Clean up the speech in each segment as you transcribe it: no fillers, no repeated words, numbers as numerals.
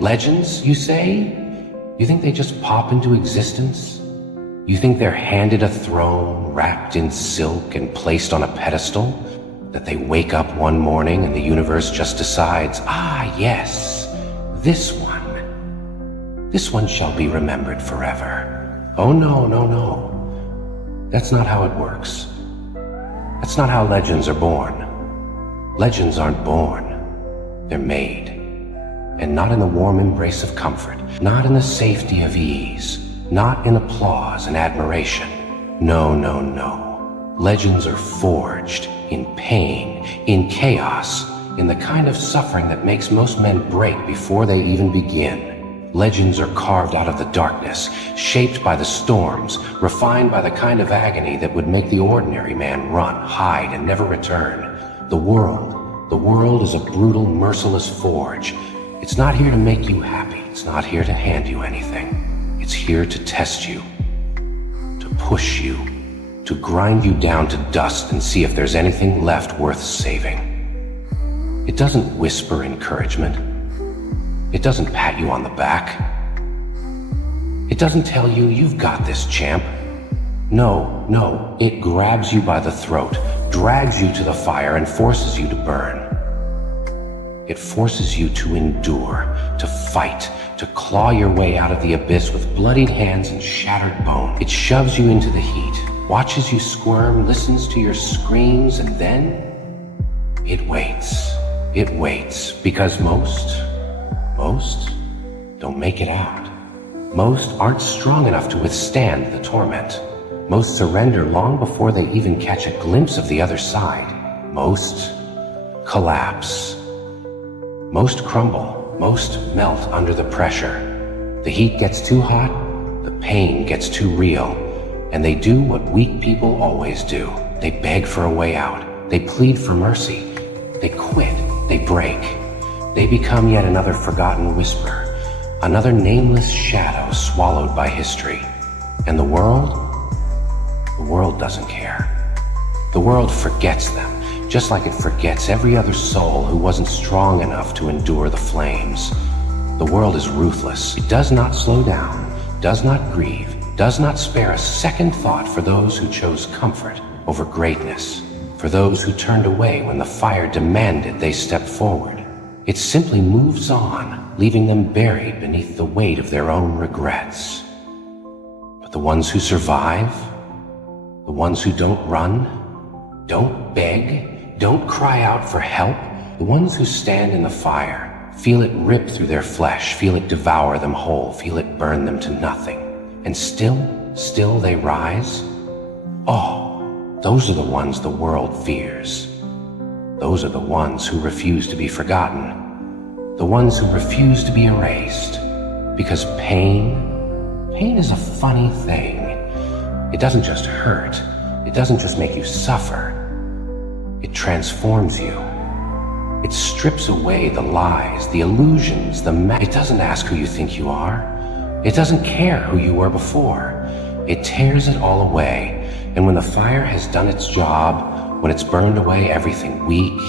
Legends, you say? You think they just pop into existence? You think they're handed a throne, wrapped in silk and placed on a pedestal? That they wake up one morning and the universe just decides, ah, yes, this one shall be remembered forever. Oh, no, no, no. That's not how it works. That's not how legends are born. Legends aren't born. They're made. And not in the warm embrace of comfort, not in the safety of ease, not in applause and admiration. No, no, no. Legends are forged in pain, in chaos, in the kind of suffering that makes most men break before they even begin. Legends are carved out of the darkness, shaped by the storms, refined by the kind of agony that would make the ordinary man run, hide, and never return. The world is a brutal, merciless forge. It's not here to make you happy. It's not here to hand you anything. It's here to test you, to push you, to grind you down to dust and see if there's anything left worth saving. It doesn't whisper encouragement. It doesn't pat you on the back. It doesn't tell you, you've got this, champ. No, no, it grabs you by the throat, drags you to the fire, and forces you to burn. It forces you to endure, to fight, to claw your way out of the abyss with bloodied hands and shattered bone. It shoves you into the heat, watches you squirm, listens to your screams, and then it waits. It waits, because most don't make it out. Most aren't strong enough to withstand the torment. Most surrender long before they even catch a glimpse of the other side. Most collapse. Most crumble. Most melt under the pressure. The heat gets too hot, the pain gets too real, and they do what weak people always do. They beg for a way out. They plead for mercy. They quit. They break. They become yet another forgotten whisper, another nameless shadow swallowed by history. And the world doesn't care. The world forgets them, just like it forgets every other soul who wasn't strong enough to endure the flames. The world is ruthless. It does not slow down, does not grieve, does not spare a second thought for those who chose comfort over greatness, for those who turned away when the fire demanded they step forward. It simply moves on, leaving them buried beneath the weight of their own regrets. But the ones who survive, the ones who don't run, don't beg, don't cry out for help, the ones who stand in the fire, feel it rip through their flesh, feel it devour them whole, feel it burn them to nothing, and still they rise. Oh, those are the ones the world fears. Those are the ones who refuse to be forgotten, the ones who refuse to be erased, because pain is a funny thing. It doesn't just hurt, it doesn't just make you suffer, it transforms you. It strips away the lies, the illusions, it doesn't ask who you think you are, it doesn't care who you were before, it tears it all away, and when the fire has done its job, when it's burned away everything weak,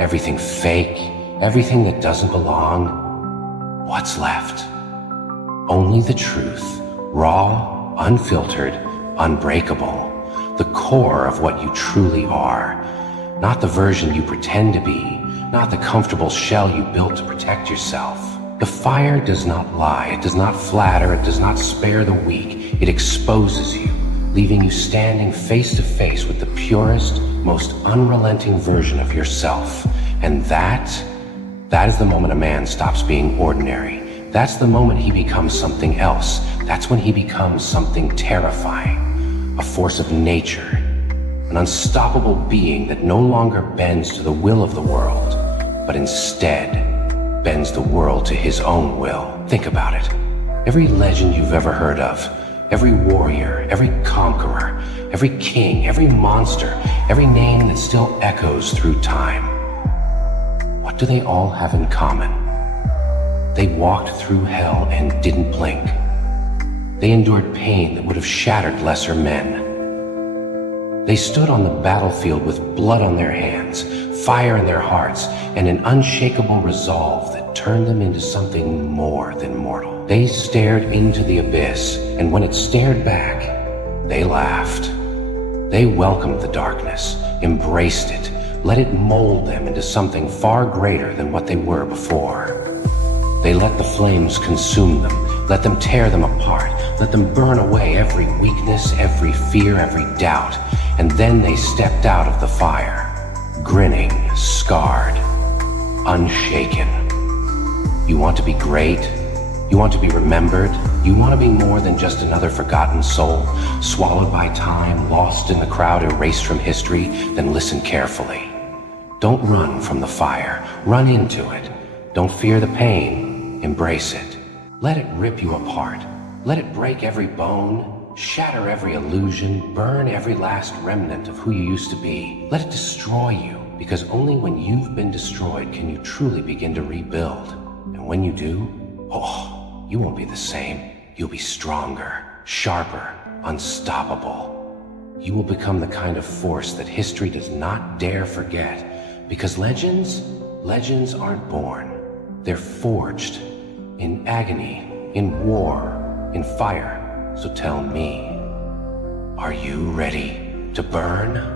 everything fake, everything that doesn't belong, what's left? Only the truth, raw, unfiltered, unbreakable, the core of what you truly are, not the version you pretend to be, not the comfortable shell you built to protect yourself. The fire does not lie, it does not flatter, it does not spare the weak, it exposes you, leaving you standing face to face with the purest, most unrelenting version of yourself. And that is the moment a man stops being ordinary. That's the moment he becomes something else. That's when he becomes something terrifying, a force of nature, an unstoppable being that no longer bends to the will of the world, but instead bends the world to his own will. Think about it. Every legend you've ever heard of, every warrior, every conqueror, every king, every monster, every name that still echoes through time. What do they all have in common? They walked through hell and didn't blink. They endured pain that would have shattered lesser men. They stood on the battlefield with blood on their hands, fire in their hearts, and an unshakable resolve that turned them into something more than mortal. They stared into the abyss, and when it stared back, they laughed. They welcomed the darkness, embraced it, let it mold them into something far greater than what they were before. They let the flames consume them, let them tear them apart, let them burn away every weakness, every fear, every doubt, and then they stepped out of the fire, grinning, scarred, unshaken. You want to be great? You want to be remembered? You want to be more than just another forgotten soul, swallowed by time, lost in the crowd, erased from history? Then listen carefully. Don't run from the fire. Run into it. Don't fear the pain. Embrace it. Let it rip you apart. Let it break every bone, shatter every illusion, burn every last remnant of who you used to be. Let it destroy you, because only when you've been destroyed can you truly begin to rebuild. And when you do, you won't be the same. You'll be stronger, sharper, unstoppable. You will become the kind of force that history does not dare forget. Because legends aren't born. They're forged in agony, in war, in fire. So tell me, are you ready to burn?